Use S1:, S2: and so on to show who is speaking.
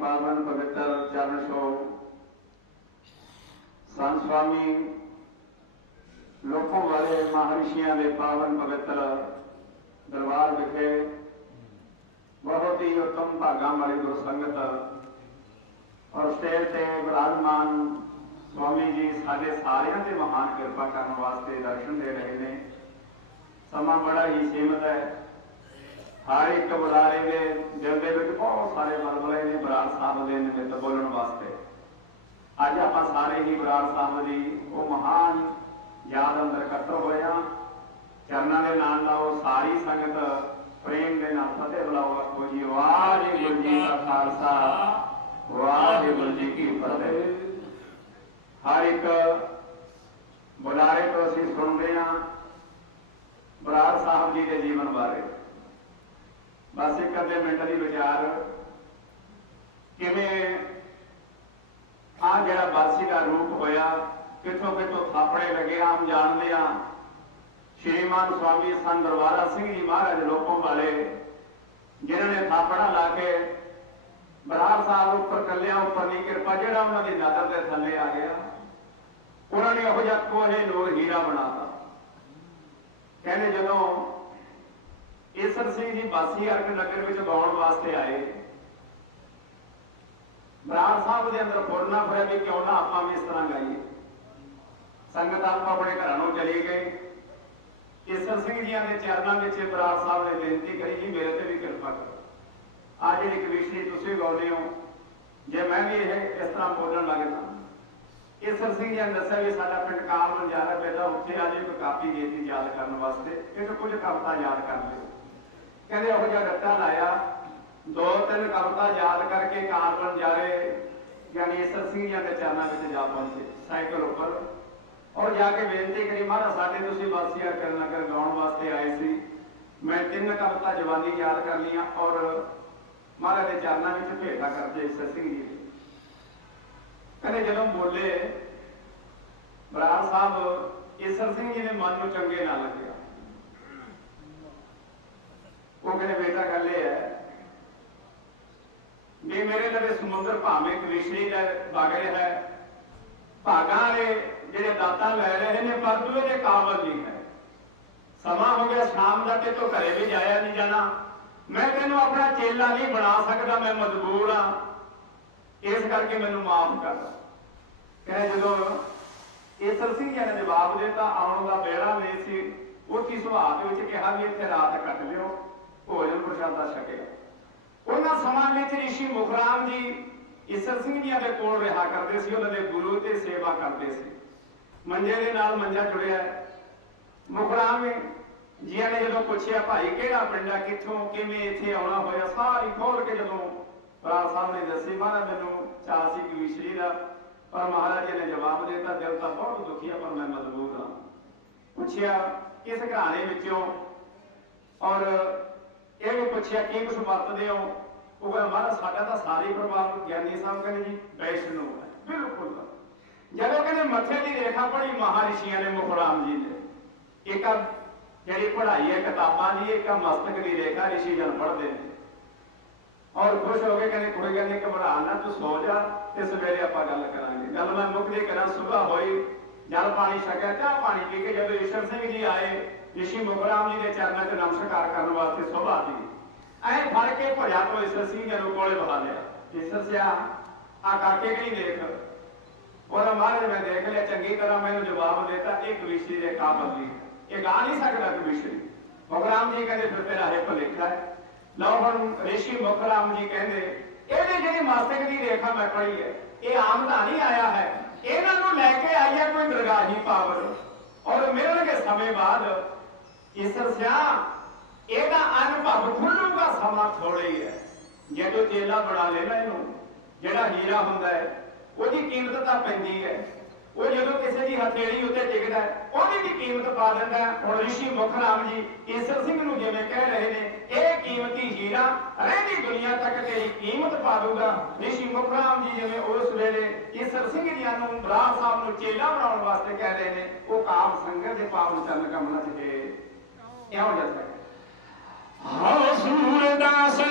S1: ਪਾਤਸ਼ਾਹੀਆਂ ਦੀ ਪਾਵਨ ਪਵਿੱਤਰ ਚਰਨ ਸੰਤ ਸਵਾਮੀ, ਲੋਕੋਂ ਵਾਲੇ ਮਹਾਰਿਸ਼ੀਆਂ ਦੇ ਪਾਵਨ ਪਵਿੱਤਰ ਦਰਬਾਰ ਵਿਖੇ ਬਹੁਤ ਹੀ ਉੱਤਮ ਭਾਗਾਂ ਵਾਲੀ ਗੁਰਸੰਗਤ ਔਰ ਸਟੇਜ ਤੇ ਵਿਰਾਜਮਾਨ ਸਵਾਮੀ ਜੀ ਸਾਡੇ ਸਾਰਿਆਂ ਤੇ ਮਹਾਨ ਕਿਰਪਾ ਕਰਨ ਵਾਸਤੇ ਦਰਸ਼ਨ ਦੇ ਰਹੇ ਨੇ। ਸਮਾਂ ਬੜਾ ਹੀ ਸੀਮਤ ਹੈ। ਹਰ ਇੱਕ ਬੁਲਾਰੇ ਦੇ ਦਿਲ ਦੇ ਵਿੱਚ ਬਹੁਤ ਸਾਰੇ ਮਲਮਲੇ ਨੇ ਬਰਾੜ ਸਾਹਿਬ ਦੇ ਨਿਮਿਤ ਬੋਲਣ ਵਾਸਤੇ। ਅੱਜ ਆਪਾਂ ਸਾਰੇ ਹੀ ਬਰਾੜ ਸਾਹਿਬ ਦੀ ਉਹ ਮਹਾਨ ਯਾਦ ਅੰਦਰ ਇਕੱਤਰ ਹੋਏ ਹਾਂ। ਚਰਨਾਂ ਦੇ ਨਾਲ ਲਾਓ ਸਾਰੀ ਸੰਗਤ ਪ੍ਰੇਮ ਦੇ ਨਾਲ ਫਤਿਹ ਬੁਲਾਓ, ਆਖੋ ਜੀ, ਵਾਹਿਗੁਰੂ ਜੀ ਕਾ ਖਾਲਸਾ, ਵਾਹਿਗੁਰੂ ਜੀ ਕੀ ਫਤਿਹ। ਹਰ ਇੱਕ ਬੁਲਾਰੇ ਤੋਂ ਅਸੀਂ ਸੁਣਦੇ ਹਾਂ ਬਰਾੜ ਸਾਹਿਬ ਜੀ ਦੇ ਜੀਵਨ ਬਾਰੇ। ਬਸ ਇੱਕ ਅੱਧੇ ਮਿੰਟ ਦੀ ਵਿਚਾਰ ਕਿਵੇਂ ਆ ਜਿਹੜਾ ਬਾਸੀ ਦਾ ਰੂਪ ਹੋਇਆ, ਕਿੱਥੋਂ ਕਿਥੋਂ ਥਾਪੜੇ ਲੱਗੇ, ਆਮ ਜਾਣਦੇ ਆ। ਸ਼੍ਰੀਮਾਨ ਸਵਾਮੀ ਸੰਤ ਦਰਬਾਰਾ ਸਿੰਘ ਜੀ ਮਹਾਰਾਜ ਲੋਕੋਂ ਵਾਲੇ, ਜਿਨ੍ਹਾਂ ਨੇ ਥਾਪੜਾ ਲਾ ਕੇ ਬਰਾੜ ਸਾਹਿਬ ਉੱਪਰ ਕੱਲਿਆਂ ਉੱਪਰ ਨਹੀਂ ਕਿਰਪਾ, ਜਿਹੜਾ ਉਹਨਾਂ ਦੀ ਨਜ਼ਰ ਦੇ ਥੱਲੇ ਆ ਗਿਆ, ਉਹਨਾਂ ਨੇ ਉਹ ਜਿਹਾ ਕੋਹੇ ਨੂਰ ਹੀਰਾ ਬਣਾਤਾ। ਕਹਿੰਦੇ ਜਦੋਂ ਕੇਸਰ ਸਿੰਘ ਜੀ ਬਾਸੀ ਅਰਕ ਨਗਰ ਵਿੱਚ ਗਾਉਣ ਵਾਸਤੇ ਆਏ। ਬਰਾੜ ਸਾਹਿਬ ਦੇ ਅੰਦਰ ਫੁਰਨਾ ਹੋਇਆ ਵੀ ਕਿਉਂ ਨਾ ਆਪਾਂ ਵੀ ਇਸ ਤਰ੍ਹਾਂ ਗਾਈਏ। ਸੰਗਤ ਆਪੋ ਆਪਣੇ ਘਰਾਂ ਨੂੰ ਚਲੀ ਗਏ। ਈਸਰ ਸਿੰਘ ਜੀਆਂ ਦੇ ਚਰਨਾਂ ਵਿੱਚ ਬਰਾੜ ਸਾਹਿਬ ਨੇ ਬੇਨਤੀ ਕਰੀ ਜੀ, ਮੇਰੇ ਤੇ ਵੀ ਕਿਰਪਾ ਕਰੋ। ਆ ਜਿਹੜੀ ਕਵਿਸ਼ਰੀ ਤੁਸੀਂ ਗਾਉਂਦੇ ਹੋ। ਜੇ ਮੈਂ ਵੀ ਇਹ ਇਸ ਤਰ੍ਹਾਂ ਬੋਲਣ ਲੱਗ ਲੱਗਦਾ ਕੇਸਰ ਸਿੰਘ ਜੀ ਨੇ ਦੱਸਿਆ ਵੀ ਸਾਡਾ ਪਿੰਡ ਕਾਮਲ ਜਾ ਰਿਹਾ ਉੱਥੇ ਆ ਜੇ ਇੱਕ ਕਾਪੀ ਦੇ ਦਿੱਤੀ ਯਾਦ ਕਰਨ ਵਾਸਤੇ ਇਹ ਕੁਝ ਕਵਿਤਾ ਯਾਦ ਕਰ ਲਿਓ ਕਹਿੰਦੇ ਉਹ ਜਿਹਾ ਰੱਟਾ ਲਾਇਆ, ਦੋ ਤਿੰਨ ਕਵਿਤਾ ਯਾਦ ਕਰਕੇ ਕਾਮਲ ਜਾ ਰਹੇ ਸਿੰਘ ਜੀ ਦੇ ਚਰਨਾਂ ਵਿੱਚ ਜਾ ਪਹੁੰਚੇ, ਸਾਈਕਲ ਉੱਪਰ। ਔਰ ਜਾ ਕੇ ਬੇਨਤੀ ਕਰੀ, ਮਹਾਰਾਜ, ਸਾਡੇ ਤੁਸੀਂ ਬਾਸੀਆ ਕਰਨ ਨਗਰ ਗਾਉਣ ਵਾਸਤੇ ਆਏ ਸੀ। ਮੈਂ ਤਿੰਨ ਕਵਿਤਾ ਜਵਾਨੀ ਯਾਦ ਕਰ ਲਈਆਂ ਔਰ ਮਹਾਰਾਜ ਦੇ ਚਰਨਾਂ ਵਿੱਚ ਭੇਟਾ ਕਰਦੇ ਈਸਰ ਸਿੰਘ ਜੀ ਕਹਿੰਦੇ ਜਦੋਂ ਬੋਲੇ, ਬਰਾੜ ਸਾਹਿਬ ਈਸਰ ਸਿੰਘ ਜੀ ਦੇ ਮਨ ਨੂੰ ਚੰਗੇ ਨਾ ਲੱਗੇ। ਉਹ ਕਹਿੰਦੇ ਬੇਟਾ ਗੱਲ ਇਹ ਹੈ ਵੀ ਮੇਰੇ ਲਵੇ ਸਮੁੰਦਰ ਭਾਵੇਂ ਕ੍ਰਿਸ਼ਨੀ ਦਾ ਬਾਗੜ ਹੈ, ਭਾਗਾਂ ਵਾਲੇ ਜਿਹੜੇ ਦਾਤਾਂ ਲੈ ਰਹੇ ਨੇ, ਪਰ ਤੂੰ ਇਹਦੇ ਕਾਬਲ ਨਹੀਂ ਹੈ। ਸਮਾਂ ਹੋ ਗਿਆ ਸ਼ਾਮ ਦਾ ਤੇ ਤੂੰ ਘਰੇ ਵੀ ਜਾਇਆ ਨਹੀਂ ਜਾਣਾ। ਮੈਂ ਤੈਨੂੰ ਆਪਣਾ ਚੇਲਾ ਨਹੀਂ ਬਣਾ ਸਕਦਾ, ਮੈਂ ਮਜਬੂਰ ਹਾਂ। ਇਸ ਕਰਕੇ ਮੈਨੂੰ ਮਾਫ ਕਰ ਕਹੇ ਜਦੋਂ ਈਸਰ ਸਿੰਘ ਜੀ ਨੇ ਜਵਾਬ ਦਿੱਤਾ, ਆਉਣ ਦਾ ਬੇੜਾ ਨਹੀਂ ਸੀ, ਉਹ ਕੀ ਸੁਭਾਅ ਦੇ ਵਿੱਚ ਕਿਹਾ ਵੀ ਇੱਥੇ ਰਾਤ ਕੱਟ ਲਿਓ। ਭੋਜਨ ਪ੍ਰਸ਼ਾਦਾ ਛਕਿਆ ਉਹਨਾਂ ਸਮਾਂ ਵਿੱਚ ਰਿਸ਼ੀ ਮੁਖਰਾਮ ਜੀ ਈਸਰ ਸਿੰਘ ਜੀ ਦੇ ਕੋਲ ਰਿਹਾ ਕਰਦੇ ਸੀ, ਉਹਨਾਂ ਦੇ ਗੁਰੂ ਤੇ ਸੇਵਾ ਕਰਦੇ ਸੀ। ਮੰਜੇ ਦੇ ਨਾਲ ਮੰਜਾ ਜੁੜਿਆ ਮੁਖਰਾਮ ਜੀ ਨੇ ਜਦੋਂ ਪੁੱਛਿਆ, ਭਾਈ, ਕਿਹੜਾ ਪਿੰਡ ਆ? ਕਿੱਥੋਂ, ਕਿਵੇਂ ਇੱਥੇ ਆਉਣਾ ਹੋਇਆ? ਸਾਰੀ ਖੋਲ ਕੇ ਜਦੋਂ ਭਰਾ ਸਾਹਿਬ ਨੇ ਦੱਸੀ, ਮਹਾਰਾਜ, ਮੈਨੂੰ ਚਾਹ ਸੀ ਕਿ ਵਿਸ਼ਰੀ ਦਾ ਪਰ ਮਹਾਰਾਜ ਜੀ ਨੇ ਜਵਾਬ ਦਿੱਤਾ, ਦਿਲ ਤਾਂ ਬਹੁਤ ਦੁਖੀ ਆ, ਪਰ ਮੈਂ ਮਜਬੂਰ ਹਾਂ। ਪੁੱਛਿਆ, ਕਿਸ ਘਰਾਣੇ ਵਿੱਚੋਂ? ਔਰ ਇਹ ਪੁੱਛਿਆ, ਕੀ ਕੁਛ ਵਰਤਦੇ ਹੋ? ਉਹ ਕਹਿੰਦਾ, ਮਹਾਰਾਜ, ਸਾਡਾ ਤਾਂ ਸਾਰੇ ਪਰਿਵਾਰ ਗਿਆਨੀ ਸਾਹਿਬ ਕਹਿੰਦੇ ਜੀ, ਵੈਸ਼ਨੂ ਹੈ। ਬਿਲਕੁਲ ਜਦੋਂ ਕਹਿੰਦੇ ਮੱਥੇ ਦੀ ਰੇਖਾ ਪੜੀ, ਮਹਾਰਿਸ਼ੀਆਂ ਨੇ ਮੁਖਰਾਮ ਜੀ ਨੇ ਇੱਕ ਜਿਹੜੀ ਪੜ੍ਹਾਈ ਹੈ, ਕਿਤਾਬਾਂ ਦੀ, ਇੱਕ ਮਸਤਕ ਦੀ ਰੇਖਾ ਰਿਸ਼ੀ ਜਨ ਪੜ੍ਹਦੇ ਨੇ। ਔਰ ਖੁਸ਼ ਹੋ ਕੇ ਕਹਿੰਦੇ ਕੋਈ ਗੱਲ ਨਹੀਂ ਘਬਰਾ ਨਾ, ਤੂੰ ਸੋ ਜਾ ਤੇ ਸਵੇਰੇ ਆਪਾਂ ਗੱਲ ਕਰਾਂਗੇ। ਗੱਲ ਮੈਂ ਮੁੱਕਦੀ ਕਰਾਂ ਸਵੇਰ ਹੋਈ, ਜਲ ਪਾਣੀ ਛਕਿਆ, ਚਾਹ ਪਾਣੀ ਪੀ ਕੇ ਜਦੋਂ ਈਸ਼ਰ ਸਿੰਘ ਜੀ ਆਏ ਰਿਸ਼ੀ ਮੁਖਰਾਮ ਜੀ ਦੇ ਚਰਨਾਂ 'ਚ ਨਮਸਕਾਰ ਕਰਨ ਵਾਸਤੇ ਸੋਭਾ ਦੀ ਐ ਫੜ ਕੇ ਭਜਾ ਤੋਂ ਈਸ਼ਰ ਸਿੰਘ ਨੂੰ ਕੋਲੇ ਬਹਾ ਲਿਆ। ਈਸ਼ਰ ਸਿਆ ਆ ਕਾਕੇ ਕਿ ਨਹੀਂ ਦੇਖ। ਉਹਦਾ ਮਹਾਰਾਜ ਮੈਂ ਦੇਖ ਲਿਆ, ਚੰਗੀ ਤਰ੍ਹਾਂ ਮੈਨੂੰ ਜਵਾਬ ਦਿੱਤਾ ਇਹ ਕਵਿਸ਼ਰੀ ਦੇ ਕਾਬਲ ਨਹੀਂ। ਇਹ ਗਾ ਨਹੀਂ ਸਕਦਾ ਕਵਿਸ਼ਰੀ। ਮੁਖਰਾਮ ਜੀ ਕਹਿੰਦੇ, ਫਿਰ ਤੇਰਾ ਹੈ ਭਲੇਖਾ ਹੈ। ਲਓ ਹੁਣ ਰਿਸ਼ੀ ਮੁਖਰਾਮ ਜੀ ਕਹਿੰਦੇ, ਇਹਦੇ ਜਿਹੜੀ ਮਾਸਟਕ ਦੀ ਰੇਖਾ ਮੈਂ ਪੜ੍ਹੀ ਹੈ, ਇਹ ਆਮ ਤਾਂ ਨਹੀਂ ਆਇਆ ਹੈ। ਇਹਨਾਂ ਨੂੰ ਲੈ ਕੇ ਆਈ ਹੈ ਕੋਈ ਦਰਗਾਹੀ ਪਾਵਰ ਔਰ ਮਿਲਣਗੇ ਸਮੇਂ ਬਾਅਦ ਈਸਰ ਸਿਆ ਇਹਦਾ ਅਨੁਭਵ ਖੁੱਲੂਗਾ ਸਮਾਂ ਥੋੜੇ ਹੀ ਹੈ। ਜਦੋਂ ਚੇਲਾ ਬਣਾ ਲੈਣਾ ਇਹਨੂੰ, ਜਿਹੜਾ ਹੀਰਾ ਹੁੰਦਾ ਹੈ, ਉਹਦੀ ਕੀਮਤ ਤਾਂ ਪੈਂਦੀ ਹੈ। ਉਹ ਜਦੋਂ ਕਿਸੇ ਦੀ ਹਥੇਲੀ ਉੱਤੇ ਟਿਕਦਾ ਉਹਦੀ ਵੀ ਕੀਮਤ ਪਾ ਦਿੰਦਾ ਹੁਣ ਰਿਸ਼ੀ ਮੁਖਰਾਮ ਜੀ ਈਸਰ ਸਿੰਘ ਨੂੰ ਜਿਵੇਂ ਕਹਿ ਰਹੇ ਨੇ, ਇਹ ਕੀਮਤੀ ਹੀਰਾ ਰਹਿੰਦੀ ਦੁਨੀਆ ਤੱਕ ਤੇਰੀ ਕੀਮਤ ਪਾ ਦੂਗਾ। ਰਿਸ਼ੀ ਮੁਖਰਾਮ ਜੀ ਜਿਵੇਂ ਉਸ ਵੇਲੇ ਕੇਸਰ ਸਿੰਘ ਜੀ ਨੂੰ ਬਰਾੜ ਸਾਹਿਬ ਨੂੰ ਚੇਲਾ ਬਣਾਉਣ ਵਾਸਤੇ ਕਹਿ ਰਹੇ ਨੇ, ਉਹ ਕਾਮ ਸੰਗਤ ਦੇ ਪਾਵਨ ਚਰਨ ਕਮਲਾਂ ਚ ਹੈ ਕਿਉਂ ਜਾਂਦਾ
S2: ਹਉ